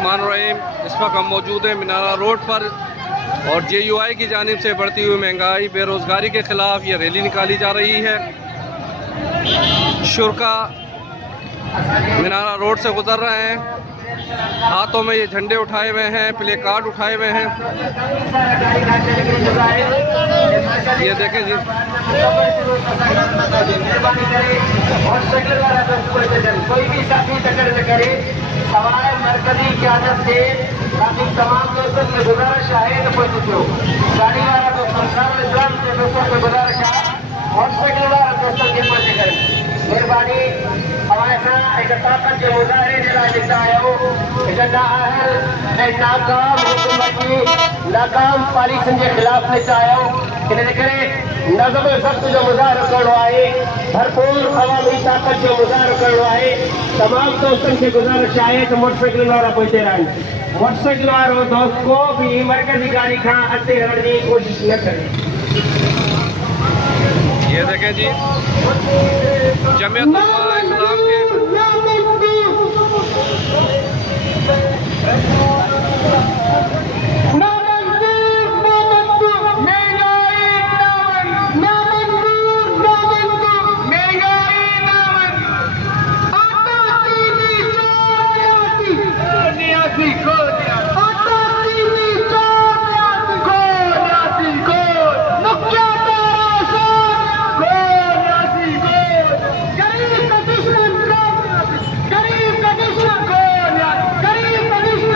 बिस्मिल्लाहिर्रहमानिर्रहीम। इस वक्त हम मौजूद हैं मीनारा रोड पर और JUI की जानिब से बढ़ती हुई महंगाई बेरोज़गारी के ख़िलाफ़ ये रैली निकाली जा रही है। शुरा मीनारा रोड से गुज़र रहे हैं, हाथों में ये झंडे उठाए हुए हैं, प्ले कार्ड उठाए हुए हैं। ये देखें जी, कोई भी साथी टक्कर न करे सवाए मरकजी क़यादत से बाकी तमाम दोस्तों की गुजारिश है तो कोई पूछो गाड़ी वाला तो संसार इस्लाम के दोस्तों की गुजारिश है मोटरसाइकिल वाला दोस्तों की मदद करें मेहरबानी हमारे साथ एक ताकत के मुजाहरे दिला देता है वो एक नाअहल नाकाम हुकूमत की नाकाम पॉलिसी के खिलाफ लेता है इन्हें करे नज़म सख्त जो मुजाहरा करो आए भरपूर अवामी ताकत जो मुजाहरा करो आए तमाम दोस्तों की गुजारिश है तो मोटरसाइकिल वाला पहुंचे रहें मोटरसाइकिल वालों दोस्त को भी मरकजी गाड़ी का अते रहने की कोशिश न करें। ये देखें जी, जमीयत